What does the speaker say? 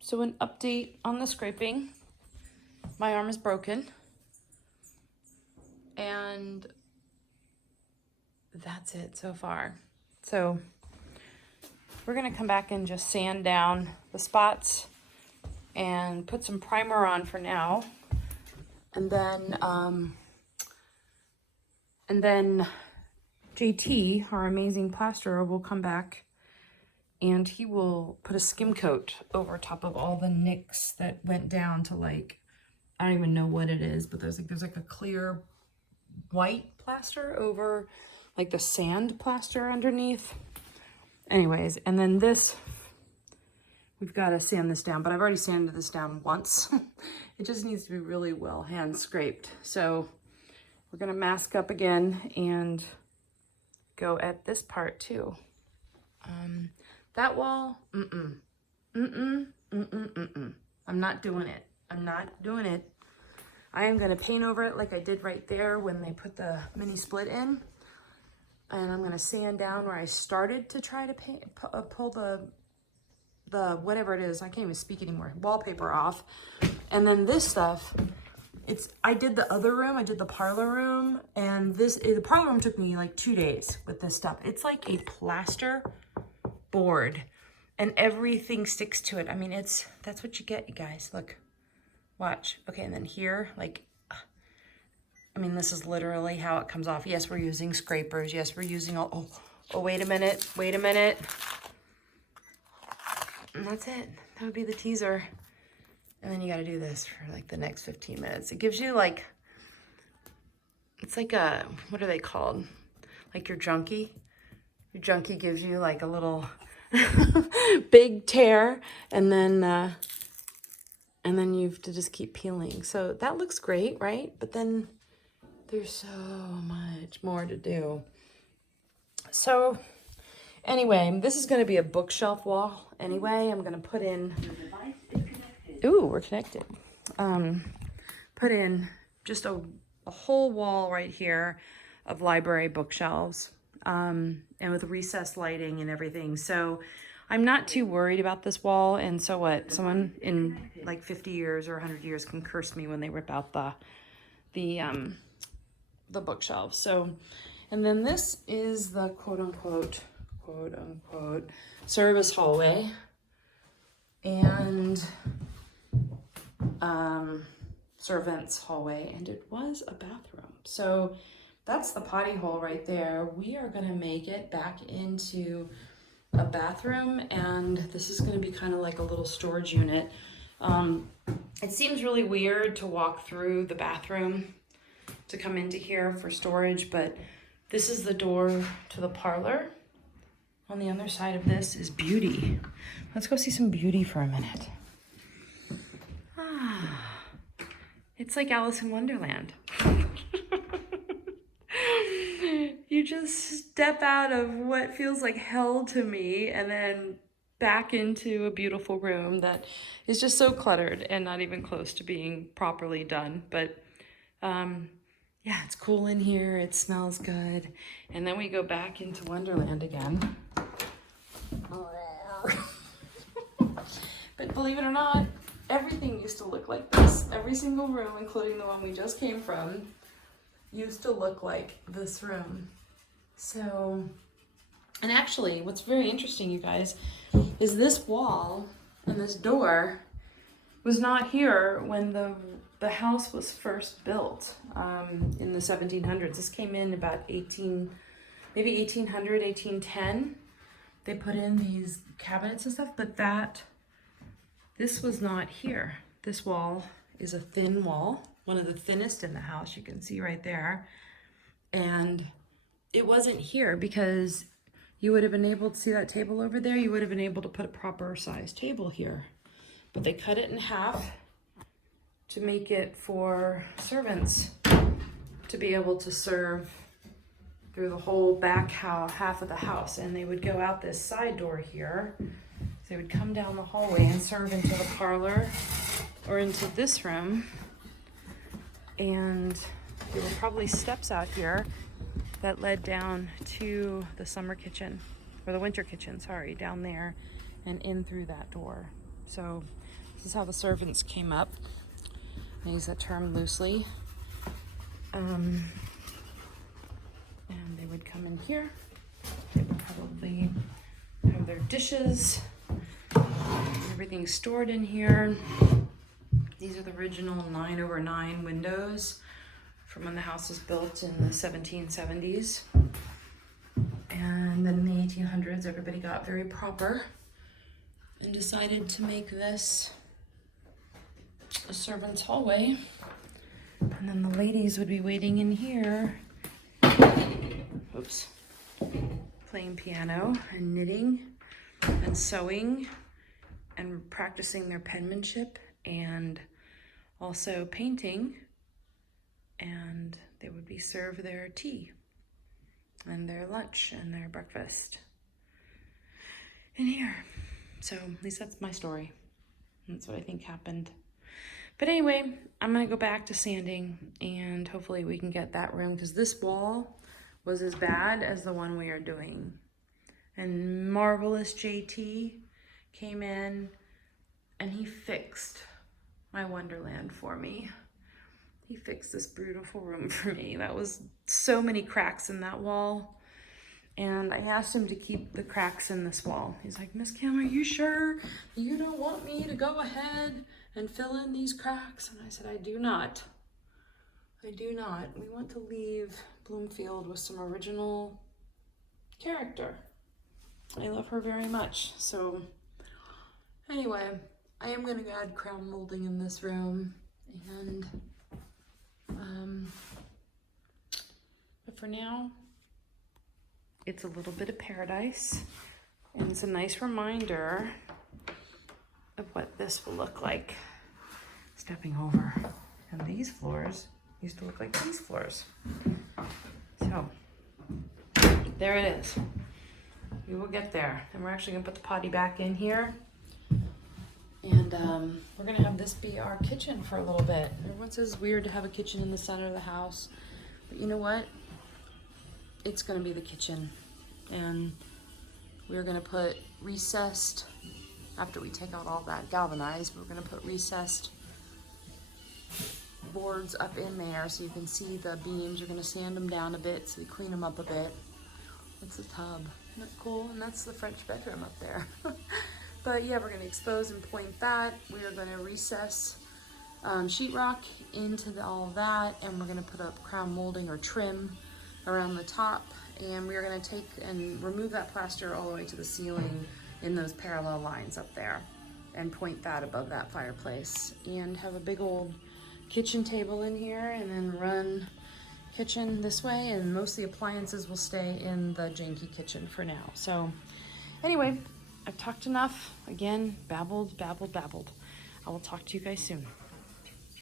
So an update on the scraping. My arm is broken. And that's it so far. So we're gonna come back and just sand down the spots and put some primer on for now. And then JT, our amazing plasterer, will come back and he will put a skim coat over top of all the nicks that went down to, like, I don't even know what it is, but there's like a clear white plaster over like the sand plaster underneath. Anyways, and then this, we've got to sand this down, but I've already sanded this down once. It just needs to be really well hand scraped. So we're gonna mask up again and go at this part too. That wall, I'm not doing it. I'm not doing it. I am gonna paint over it like I did right there when they put the mini split in. And I'm gonna sand down where I started to try to paint, pull the whatever it is, I can't even speak anymore, wallpaper off. And then this stuff, I did the other room, I did the parlor room, and the parlor room took me like 2 days with this stuff. It's like a plaster board and everything sticks to it. I mean, that's what you get, you guys. Look, watch. Okay, and then here, like, I mean, this is literally how it comes off. Yes, we're using scrapers. Yes, we're using all, oh, wait a minute. And that's it. That would be the teaser. And then you got to do this for like the next 15 minutes. It gives you like, it's like a, what are they called? Like your junkie. Your junkie gives you like a little big tear, and then you have to just keep peeling. So that looks great, right? But then there's so much more to do. So anyway, this is going to be a bookshelf wall. Anyway, I'm going to put in, ooh, we're connected. Put in just a whole wall right here of library bookshelves, and with recessed lighting and everything. So I'm not too worried about this wall. And so what? Someone in like 50 years or 100 years can curse me when they rip out the bookshelves. So, and then this is the quote unquote service hallway and servants hallway, and it was a bathroom. So that's the potty hole right there. We are gonna make it back into a bathroom, and this is gonna be kind of like a little storage unit. It seems really weird to walk through the bathroom to come into here for storage, but this is the door to the parlor. On the other side of this is beauty. Let's go see some beauty for a minute. It's like Alice in Wonderland. You just step out of what feels like hell to me and then back into a beautiful room that is just so cluttered and not even close to being properly done. But yeah, it's cool in here. It smells good. And then we go back into Wonderland again. But believe it or not, everything used to look like this. Every single room, including the one we just came from, used to look like this room. So, and actually, what's very interesting, you guys, is this wall and this door was not here when the house was first built in the 1700s. This came in about maybe 1800, 1810. They put in these cabinets and stuff, but this was not here. This wall is a thin wall, one of the thinnest in the house, you can see right there. And it wasn't here because you would have been able to see that table over there. You would have been able to put a proper size table here. But they cut it in half to make it for servants to be able to serve through the whole back half of the house. And they would go out this side door here. So they would come down the hallway and serve into the parlor or into this room. And there were probably steps out here that led down to the summer kitchen, or the winter kitchen, sorry, down there and in through that door. So this is how the servants came up. I use that term loosely. And they would come in here. They would probably have their dishes. Everything stored in here. These are the original 9/9 windows from when the house was built in the 1770s. And then in the 1800s, everybody got very proper and decided to make this a servant's hallway. And then the ladies would be waiting in here, oops, playing piano and knitting and sewing and practicing their penmanship and also painting. And they would be served their tea and their lunch and their breakfast in here. So at least that's my story. That's what I think happened. But anyway, I'm gonna go back to sanding and hopefully we can get that room, because this wall was as bad as the one we are doing. And marvelous JT came in and he fixed my wonderland for me. He fixed this beautiful room for me. That was so many cracks in that wall. And I asked him to keep the cracks in this wall. He's like, Miss Kim, are you sure you don't want me to go ahead and fill in these cracks? And I said, I do not. I do not. We want to leave Bloomfield with some original character. I love her very much. So anyway, I am gonna add crown molding in this room. And but for now, it's a little bit of paradise, and it's a nice reminder of what this will look like. Stepping over, and these floors used to look like these floors. So there it is. We will get there, and we're actually gonna put the potty back in here, and we're gonna have this be our kitchen for a little bit. Everyone says it's weird to have a kitchen in the center of the house, but you know what? It's gonna be the kitchen. And we're gonna put recessed, after we take out all that galvanized, we're gonna put recessed boards up in there so you can see the beams. We're gonna sand them down a bit so you clean them up a bit. It's a tub, isn't that cool? And that's the French bedroom up there. But yeah, we're gonna expose and point that. We are gonna recess sheetrock into all of that, and we're gonna put up crown molding or trim around the top, and we're going to take and remove that plaster all the way to the ceiling in those parallel lines up there and point that above that fireplace, and have a big old kitchen table in here, and then run kitchen this way, and most of the appliances will stay in the janky kitchen for now. So anyway, I've talked enough. Again, babbled. I will talk to you guys soon.